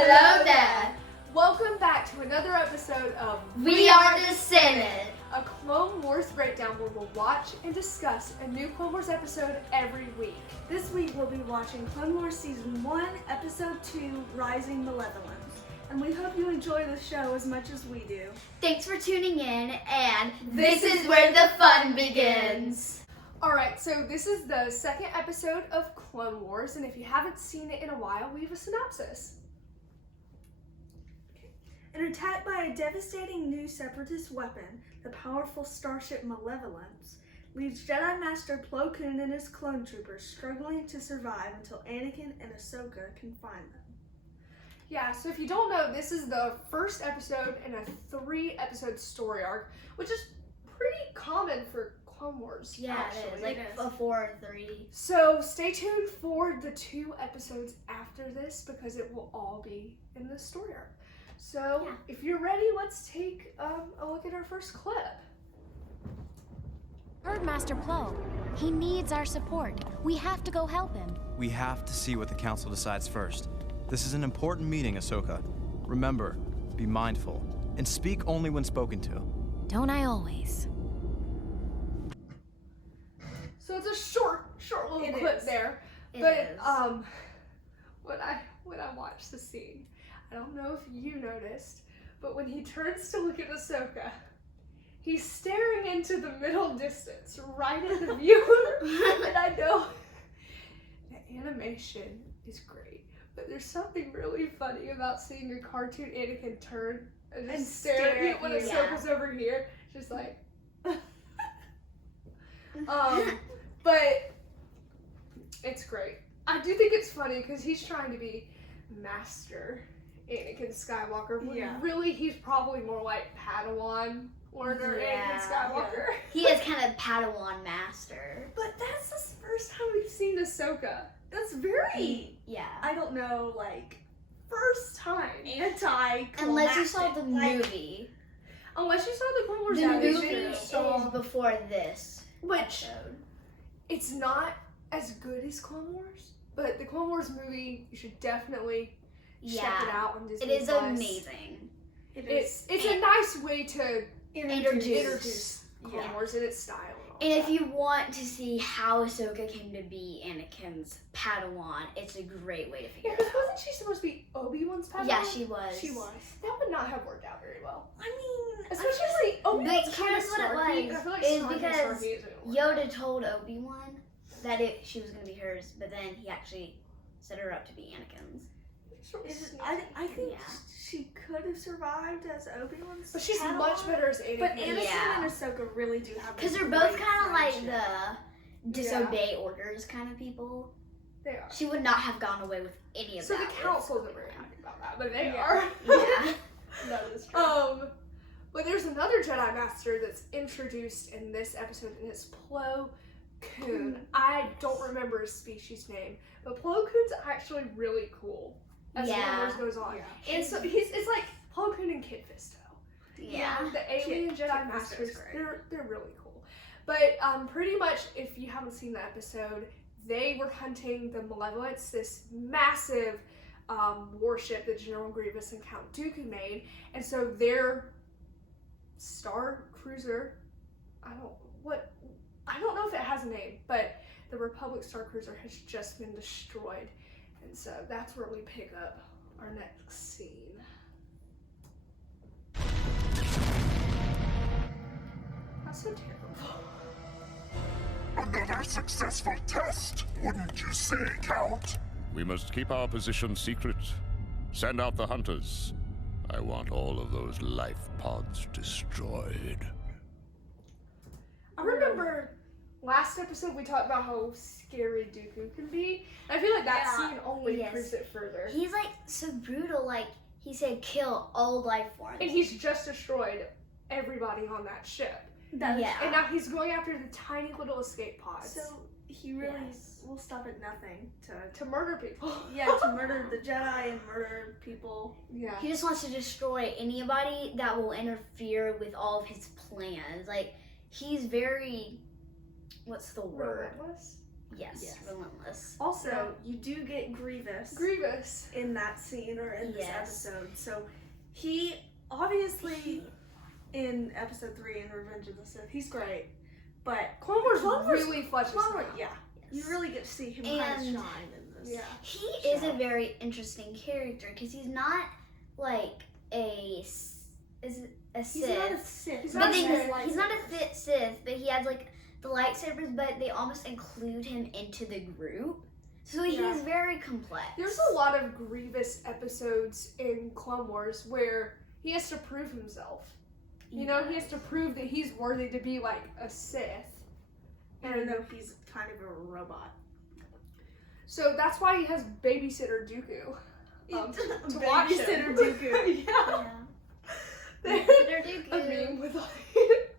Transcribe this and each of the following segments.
Hello there. Welcome back to another episode of We Are the Senate, a Clone Wars breakdown where we'll watch and discuss a new Clone Wars episode every week. This week we'll be watching Clone Wars Season 1, Episode 2, Rising Malevolence. And we hope you enjoy the show as much as we do. Thanks for tuning in, and this is where the fun begins. Alright, so this is the second episode of Clone Wars, and if you haven't seen it in a while, we have a synopsis. An attack by a devastating new separatist weapon, the powerful starship Malevolence, leaves Jedi Master Plo Koon and his clone troopers struggling to survive until Anakin and Ahsoka can find them. Yeah, so if you don't know, this is the first episode in a 3-episode story arc, which is pretty common for Clone Wars. Yeah, actually. it is. Like a 4 or 3. So stay tuned for the 2 episodes after this because it will all be in the story arc. So if you're ready, let's take a look at our first clip. Heard Master Plo. He needs our support. We have to go help him. We have to see what the council decides first. This is an important meeting, Ahsoka. Remember, be mindful, and speak only when spoken to. Don't I always? So it's a short little clip there. It But is. when I watched the scene, I don't know if you noticed, but when he turns to look at Ahsoka, he's staring into the middle distance, right at the viewer. And I know the animation is great, but there's something really funny about seeing a cartoon Anakin turn and just stare at you when Ahsoka's over here, just like. But it's great. I do think it's funny because he's trying to be Master Anakin Skywalker. When really, he's probably more like Padawan learner Anakin Skywalker. He is kind of Padawan master. But that's the first time we've seen Ahsoka. That's very, I don't know, like, first time anti-climactic. Unless you saw the movie. Unless you saw the Clone Wars The animation, movie is before this episode. It's not as good as Clone Wars, but the Clone Wars movie, you should definitely check it out on Disney+. It is amazing. It's a nice way to introduce Clone Wars in its style. And if you want to see how Ahsoka came to be Anakin's Padawan, it's a great way to figure it out. Wasn't she supposed to be Obi-Wan's Padawan? Yeah, she was. She was. That would not have worked out very well. I mean, Especially Obi-Wan's kind of here's what it snarky. was. I feel like Is snarky because isn't gonna work Yoda out. told Obi-Wan that she was going to be hers, but then he actually set her up to be Anakin's. I think she could have survived as Obi-Wan's But she's Padawan. much better as Anakin. But Anakin Yeah. and Ahsoka really do have Because a they're both great kind of like friendship. the disobey orders kind of people. They are. She would not have gone away with any of So that. the council isn't very happy about that, but they Yeah. are. Yeah. That is true. But there's another Jedi Master that's introduced in this episode, and it's Plo Koon. I don't remember his species name, but Plo Koon's actually really cool as Clone Wars goes on. Yeah. And so it's like Plo Koon and Kid Fisto. Yeah. The alien Kid Jedi Fisto's Masters, great. they're really cool. But pretty much, if you haven't seen the episode, they were hunting the Malevolence, this massive warship that General Grievous and Count Dooku made, and so their Star Cruiser, I don't know if it has a name, but the Republic Star Cruiser has just been destroyed, and so that's where we pick up our next scene. That's so terrible. Another successful test, wouldn't you say, Count? We must keep our position secret. Send out the hunters. I want all of those life pods destroyed. I remember last episode we talked about how scary Dooku can be. And I feel like that scene only proves it further. He's like so brutal, like he said kill all life forms. And he's just destroyed everybody on that ship. And now he's going after the tiny little escape pods. So he really will stop at nothing to murder people. to murder the Jedi and murder people. Yeah. He just wants to destroy anybody that will interfere with all of his plans. Like, he's very, what's the word? Relentless? Yes, relentless. Also, you do get Grievous in that scene or in this episode. So he obviously in episode 3 in Revenge of the Sith, he's great. But Clone Wars really fleshes him out. Yeah. You really get to see him kind of shine in this. Yeah. He is a very interesting character because he's not like a Sith. He's not a Sith. He's not a Sith, but he has like the lightsabers, but they almost include him into the group. So he's very complex. There's a lot of Grievous episodes in Clone Wars where he has to prove himself. You know, he has to prove that he's worthy to be like a Sith. Even though he's kind of a robot. So that's why he has Babysitter Dooku. To watch him. Dooku. Yeah. Babysitter Dooku. A meme with like,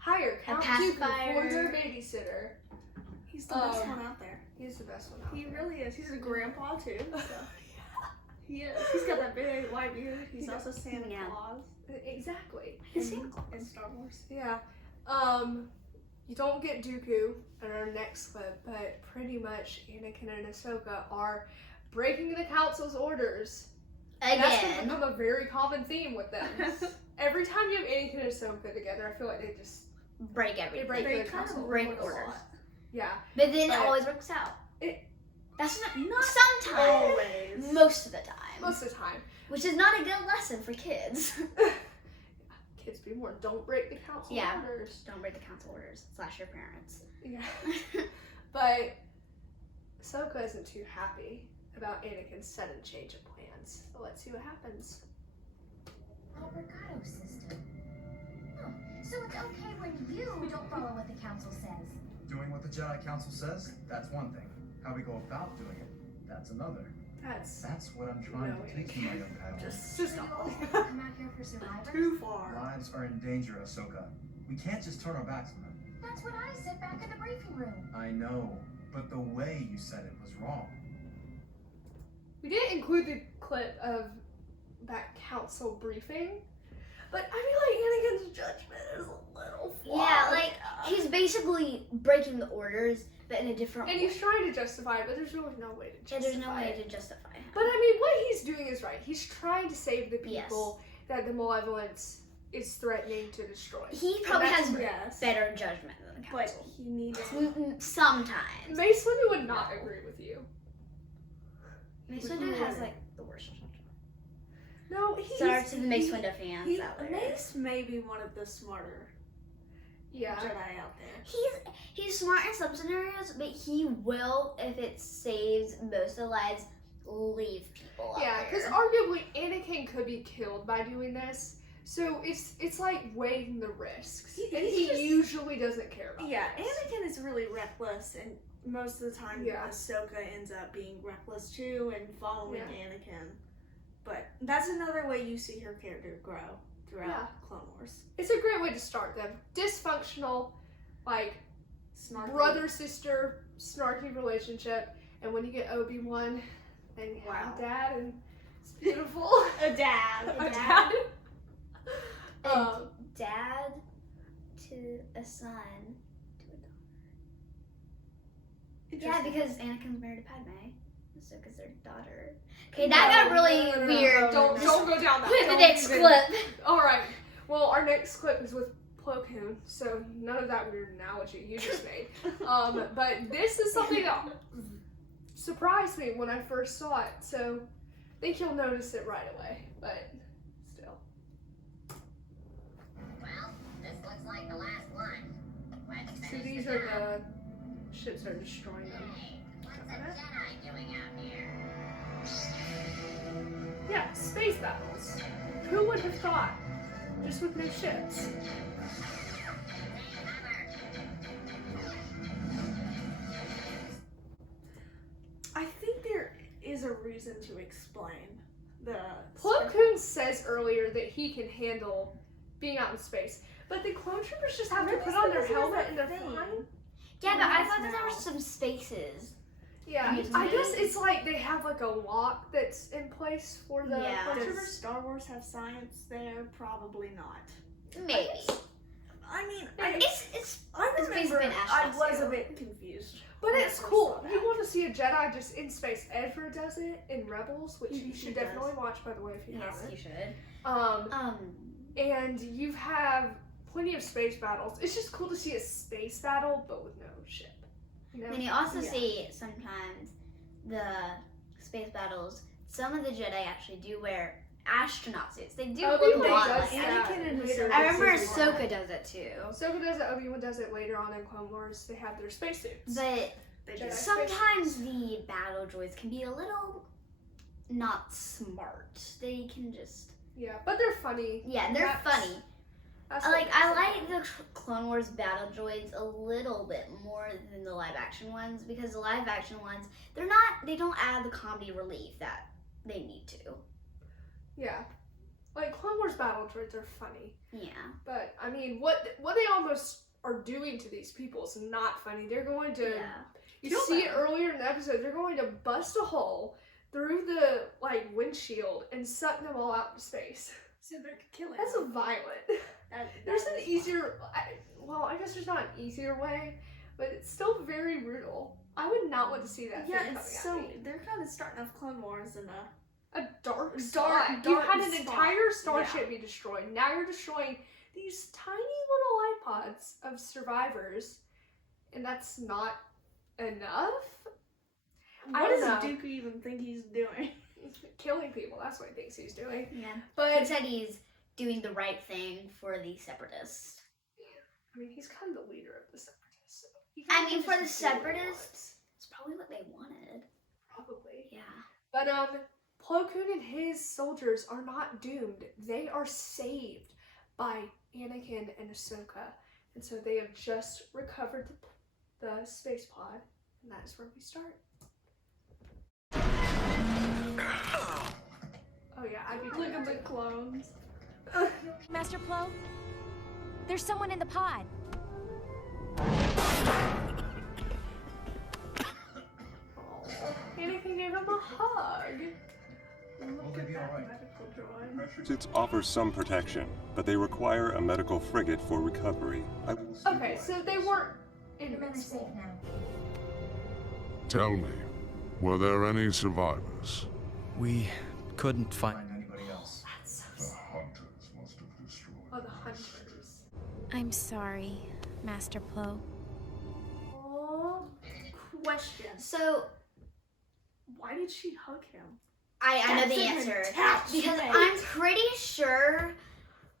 hire Count Dooku for your babysitter. He's the best one out there. He's the best one out there. He really is. He's a grandpa too. So. He is. He's got that big white beard. He's also Santa Claus. Exactly. He's Santa Claus in Star Wars. Yeah. You don't get Dooku in our next clip, but pretty much Anakin and Ahsoka are breaking the Council's orders. Again. That's going to become a very common theme with them. Every time you have Anakin and Ahsoka together, I feel like they just break everything. They kind of break orders. Yeah. But then it always works out. That's not sometimes. Always. Most of the time. Most of the time. Which is not a good lesson for kids. Kids be more. Don't break the council orders. Don't break the council orders. / your parents. Yeah. But Ahsoka isn't too happy about Anakin's sudden change of plans. So let's see what happens. Albergato system. Huh. So it's okay when you don't follow what the council says. Doing what the Jedi Council says, that's one thing. How we go about doing it, that's another. That's what I'm trying to teach you, my young Padawan. Just stop. Come out here for survivors? Too far. Lives are in danger, Ahsoka. We can't just turn our backs on them. That's what I said back in the briefing room. I know, but the way you said it was wrong. We didn't include the clip of that council briefing, but I feel like Anakin's judgment is a little flawed. Yeah, like he's basically breaking the orders, but in a different way. And he's trying to justify it, but there's really no way to justify it. There's no way to justify him. But I mean, what he's doing is right. He's trying to save the people that the malevolence is threatening to destroy. He probably has better judgment than the But council. he needs Sometimes. Mace Windu would not agree with you. Mace Windu has like the worst judgment. No, Sorry to the Mace Windu fans out there. Mace may be one of the smarter Jedi out there. He's smart in some scenarios, but he will, if it saves most of the lives, leave people out there. because arguably Anakin could be killed by doing this. So it's like weighing the risks. And he usually doesn't care about this. Anakin is really reckless, and most of the time Ahsoka ends up being reckless too and following Anakin. But that's another way you see her character grow throughout Clone Wars. It's a great way to start them. Dysfunctional, like Snarky. brother-sister, snarky relationship. And when you get Obi-Wan, then you have Dad, and it's beautiful. A dad. A dad. Dad to a son to a daughter. Yeah, because Anakin's married to Padme. Ahsoka's their daughter. Okay, that got really weird. Don't go down that. Put the next clip. Alright. Well, our next clip is with Plo Koon, so none of that weird analogy you just made. But this is something that surprised me when I first saw it, so I think you'll notice it right away, but still. Well, this looks like the last one. So these are the ships that are destroying them. Hey, what's a Jedi doing out here? Yeah, space battles. Who would have thought? Just with no ships. I think there is a reason to explain the... Plo Koon says earlier that he can handle being out in space, but the clone troopers just have to put on their helmet and they're flying. Yeah, but I thought that there were some spaces. Yeah, I guess it's like they have like a lock that's in place for the Does Star Wars have science there? Probably not. Maybe. I mean, It's I remember basically an I astronaut was too. a bit confused. But when I it's first cool. saw that. You want to see a Jedi just in space. Ezra does it in Rebels, which you He should does. definitely watch, by the way, if you Yes, haven't. you should. And you have plenty of space battles. It's just cool to see a space battle, but with no ship. You know? Then you also see sometimes the space battles. Some of the Jedi actually do wear astronaut suits. They do Obi-Wan look a lot does like that. Anakin and Later. Ahsoka. I remember This is Ahsoka does it too. Ahsoka does it, Obi-Wan does it later on in Clone Wars. They have their spacesuits. But They do. Jedi sometimes the battle droids can be a little not smart. They can just Yeah, but they're funny. they're That's- funny. that's I what like the Clone Wars battle droids a little bit more than the live action ones because the live action ones they don't add the comedy relief that they need to. Yeah. Like, Clone Wars battle droids are funny. Yeah. But, I mean, what they almost are doing to these people is not funny. They're going to... You Kill see it them. earlier in the episode. They're going to bust a hole through the, like, windshield and suck them all out into space. So they're killing. That's them. violent. There's an easier... I guess there's not an easier way, but it's still very brutal. I would not want to see that Yeah, thing it's coming so at me. they're kind of starting off Clone Wars in A dark Dark- spot. You dark had an spot. entire starship be destroyed. Now you're destroying these tiny little iPods of survivors, and that's not enough. I What don't does know. Dooku even think he's doing? Killing people. That's what he thinks he's doing. Yeah. He But said he's doing the right thing for the separatists. I mean, he's kind of the leader of the separatists. So he I kinda mean, for the just do what he separatists, it's probably what they wanted. wants, probably. Yeah. But Plo Koon and his soldiers are not doomed. They are saved by Anakin and Ahsoka, and so they have just recovered the space pod, and that is where we start. Oh yeah, I'd be Look at the too. clones. Master Plo? There's someone in the pod. Anakin gave him a hug. Will they be alright? Medical droid. Suits offer some protection, but they require a medical frigate for recovery. Okay, so they weren't The men are invincible. safe now. Tell me, were there any survivors? We couldn't find. Find anybody else? That's so The sad. hunters must have destroyed. Oh, the hunters. I'm sorry, Master Plo. Oh, Question: So why did she hug him? I know That's the an answer attachment. because I'm pretty sure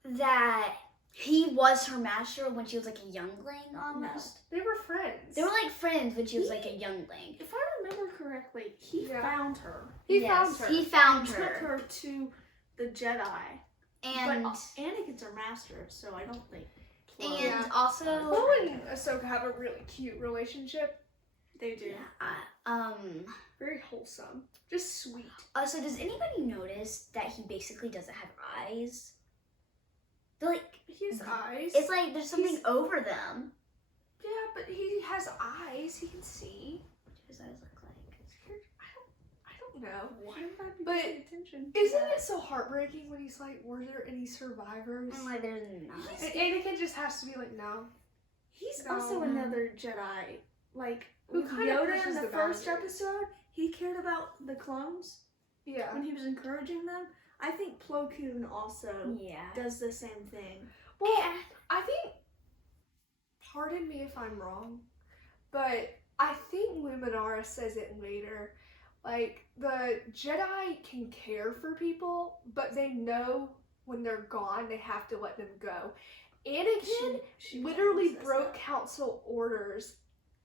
that he was her master when she was like a youngling almost. they were friends. They were like friends when she was like a youngling. If I remember correctly, he Yeah. found her. He Yes, found her. He found Took her. her to the Jedi. And but Anakin's her master, so I don't think. and also Plo and Ahsoka have a really cute relationship. They do. Very wholesome. Just sweet. So does anybody notice that he basically doesn't have eyes? They're like He has eyes. it's like there's something He's- over them. Yeah, but he has eyes. He can see. What do his eyes look like? I don't know. Why would I be But paying attention? Isn't it so heartbreaking when he's like, were there any survivors? I'm like there's not. And Anakin just has to be like, no. He's No. also another Jedi. Like Who with kinda Yoda pushes in the the first boundaries. episode, he cared about the clones Yeah. when he was encouraging them. I think Plo Koon also Yeah. does the same thing. Well, I think, pardon me if I'm wrong, but I think Luminara says it later. Like, the Jedi can care for people, but they know when they're gone, they have to let them go. Anakin She literally says broke that. council orders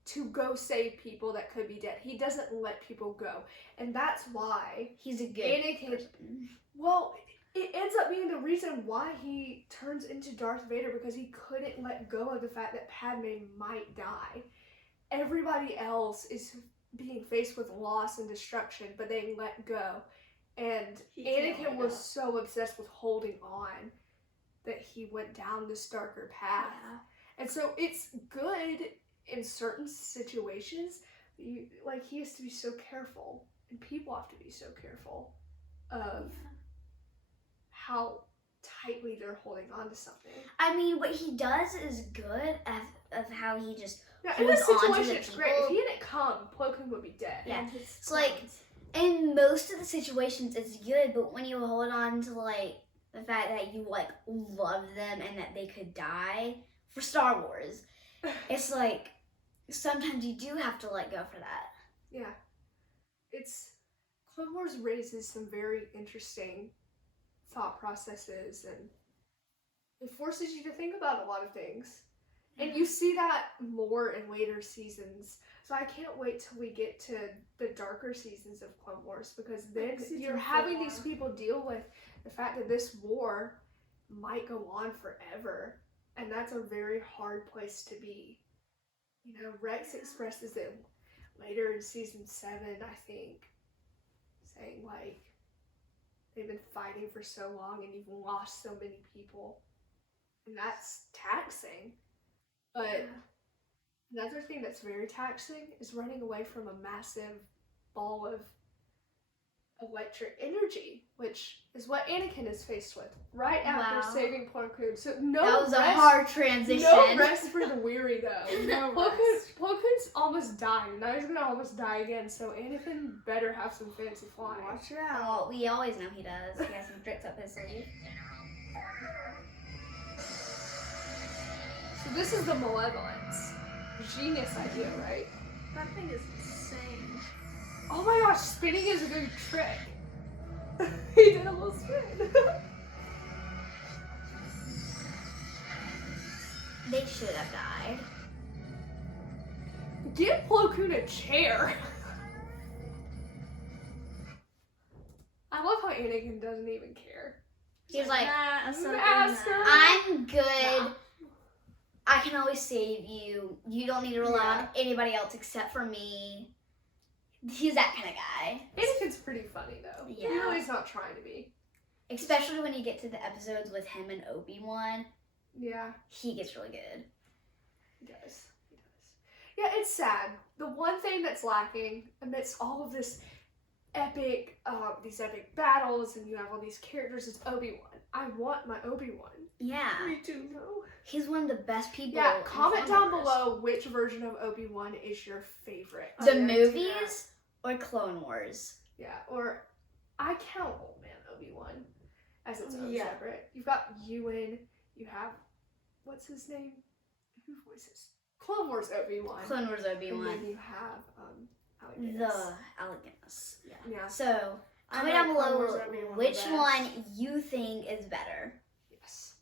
to go save people that could be dead. He doesn't let people go. And that's why, He's a good Anakin- person. well, it ends up being the reason why he turns into Darth Vader, because he couldn't let go of the fact that Padme might die. Everybody else is being faced with loss and destruction, but they let go. And He can't Anakin let was go. so obsessed with holding on that he went down this darker path. Yeah. And so it's good in certain situations. Like, he has to be so careful, and people have to be so careful of how tightly they're holding on to something. I mean, what he does is good of how he just Yeah, in this holds on to situation, the it's great. If he hadn't come, Plo Koon would be dead. Yeah. And his It's like, clones. in most of the situations, it's good, but when you hold on to, like, the fact that you, like, love them and that they could die for Star Wars, it's like, sometimes you do have to let go for that. Yeah. Clone Wars raises some very interesting thought processes, and it forces you to think about a lot of things. And you see that more in later seasons. So I can't wait till we get to the darker seasons of Clone Wars, because then you're having these people deal with the fact that this war might go on forever. And that's a very hard place to be. You know, Rex expresses it later in season 7, I think, saying like, they've been fighting for so long and you've lost so many people. And that's taxing. But another thing that's very taxing is running away from a massive ball of electric energy, which is what Anakin is faced with right after Wow. saving Plo Koon. So no That was rest, a hard transition. no rest for the weary, though. No Plo rest. Koon's almost dying. Now he's gonna almost die again. So Anakin better have some fancy flying. Watch it out. Well, we always know he does. He has some tricks up his sleeve. So this is the Malevolence. Genius idea, right? That thing is insane. Oh my gosh, spinning is a good trick. He did a little spin. They should have died. Give Plo Koon a chair. I love how Anakin doesn't even care. He's like, Master. I'm good. Nah. I can always save you. You don't need to rely on anybody else except for me. He's that kind of guy. Anakin's pretty funny though. Yeah. Even though he's not trying to be. Especially when you get to the episodes with him and Obi-Wan. Yeah. He gets really good. He does. He does. Yeah, it's sad. The one thing that's lacking amidst all of this these epic battles, and you have all these characters, is Obi-Wan. I want my Obi-Wan. Yeah. Me too, no. He's one of the best people. Yeah, in comment Clone down Wars. below which version of Obi-Wan is your favorite. The Yeah, movies or Clone Wars? Yeah, or I count Old Man Obi-Wan as its own Yeah. separate. You've got Ewan, you have, what's his name? Who voices? Clone Wars Obi-Wan. Clone Wars And Obi-Wan. then you have, Alec The Guinness. Elegance. Yeah. So, I comment like down Clone below Wars Obi-Wan the which best. one you think is better. Yes.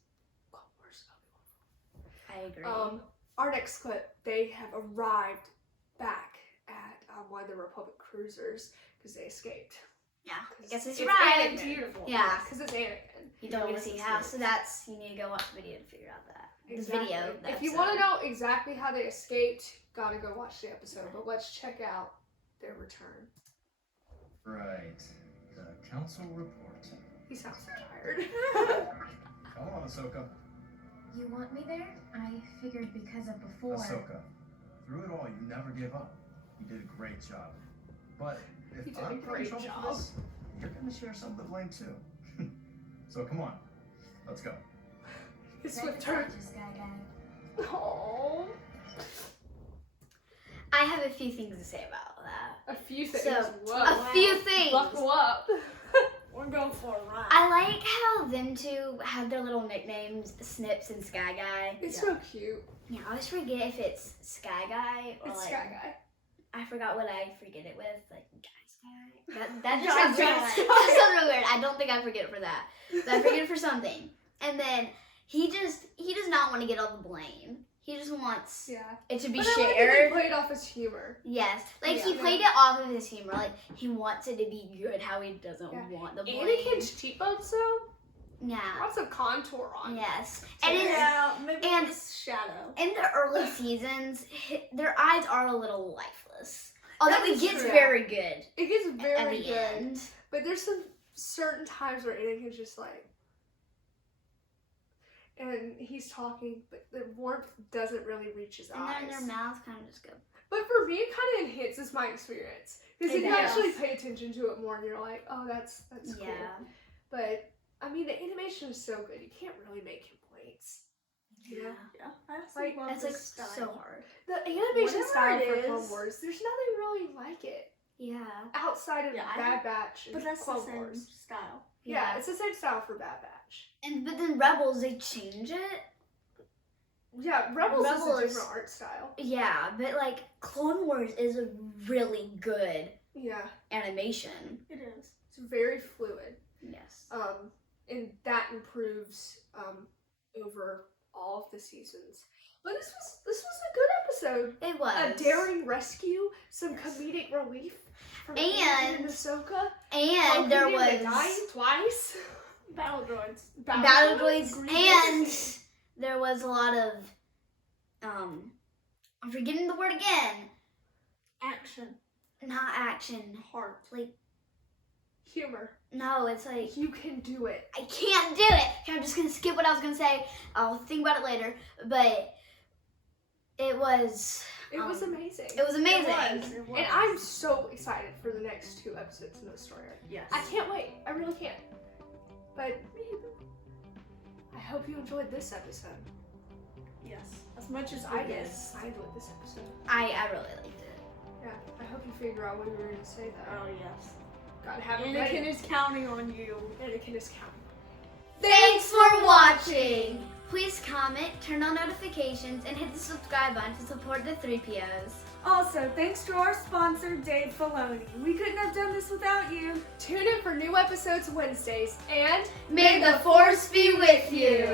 Clone Wars Obi-Wan. I agree. Our next clip, they have arrived back at one of the Republic cruisers because they escaped. Yeah, I guess it's It's right. Anakin. Beautiful. Yeah. Because it's Anakin. You don't get to see listen how, it. so that's, you need to go watch the video to figure out that. Exactly. The video. the If you episode. want to know exactly how they escaped, gotta go watch the episode. But let's check out their return. Right. The council report. He sounds so tired. Come on, Ahsoka. You want me there? I figured because of before. Ahsoka. Through it all, you never gave up. You did a great job. But You if did a I'm put in great trouble job. for this, you're gonna share some of the blame too. So come on, let's go. His Right swift beside turn. you, Sky Guy. Oh, I have a few things to say about that. a few things. So, Whoa. a few things. Buckle up. We're going for a ride. I like how them two have their little nicknames, Snips and Sky Guy. It's so cute. Yeah, I always forget if it's Sky Guy or It's like Sky Guy. I forgot what I forget it with, like Guy Sky. That just Guy sounds weird. Sky. That sounds really weird. I don't think I forget it for that, but I forget it for something. And then he does not want to get all the blame. He just wants Yeah. it to be But I like that shared. they played off his humor. Yes, like he Yeah. played it off of his humor. Like he wants it to be good, how he doesn't Yeah. want the blame. Anakin's cheekbones, though, Yeah. lots of contour on. Yes, So and in, Yeah, maybe and- it's shadow. in the early seasons, their eyes are a little lifeless. Although That it is gets true. very good It gets at very the good. end. But there's some certain times where Anakin's just like, and he's talking, but the warmth doesn't really reach his And eyes. then their mouths kind of just go. But for me, it kind of enhances my experience because It then you does. actually pay attention to it more, and you're like, oh, that's cool. Yeah. But I mean, the animation is so good. You can't really make complaints. You know? Yeah. I absolutely love It's like this style. so hard. The animation Whatever style it for is. Clone Wars, there's nothing really like it Yeah. outside of Yeah, Bad Batch and But that's Clone the same Wars. style. Yeah, it's the same style for Bad Batch. But then Rebels, they change it. Yeah, Rebels is a Rebels- different art style. Yeah, but like Clone Wars is a really good Yeah, animation. It is. it's very fluid. Yes. And that improves over all of the seasons. But this was a good episode. It was. A daring rescue, some Yes. comedic relief from And- Anakin and Ahsoka. And there They was died twice. Battle droids. battle droids, Grievous. and there was a lot of I'm forgetting the word again. Action. Not action. Heart. Like Humor. no, it's like You can do it. I can't do it. Okay, I'm just gonna skip what I was gonna say. I'll think about it later. But it was It was amazing. It was amazing. It was. And I'm so excited for the next 2 episodes in this story arc. Yes. I can't wait. I really can't. But I hope you enjoyed this episode. Yes. As much as I I did. did. I enjoyed this episode. I really liked it. Yeah. I hope you figure out what you were going to say though. Oh yes. God, have it Anakin ready. is counting on you. Anakin is counting. Thanks for watching. Please comment, turn on notifications, and hit the subscribe button to support the Threepios. Also, thanks to our sponsor, Dave Filoni. We couldn't have done this without you. Tune in for new episodes Wednesdays and May the Force be with you.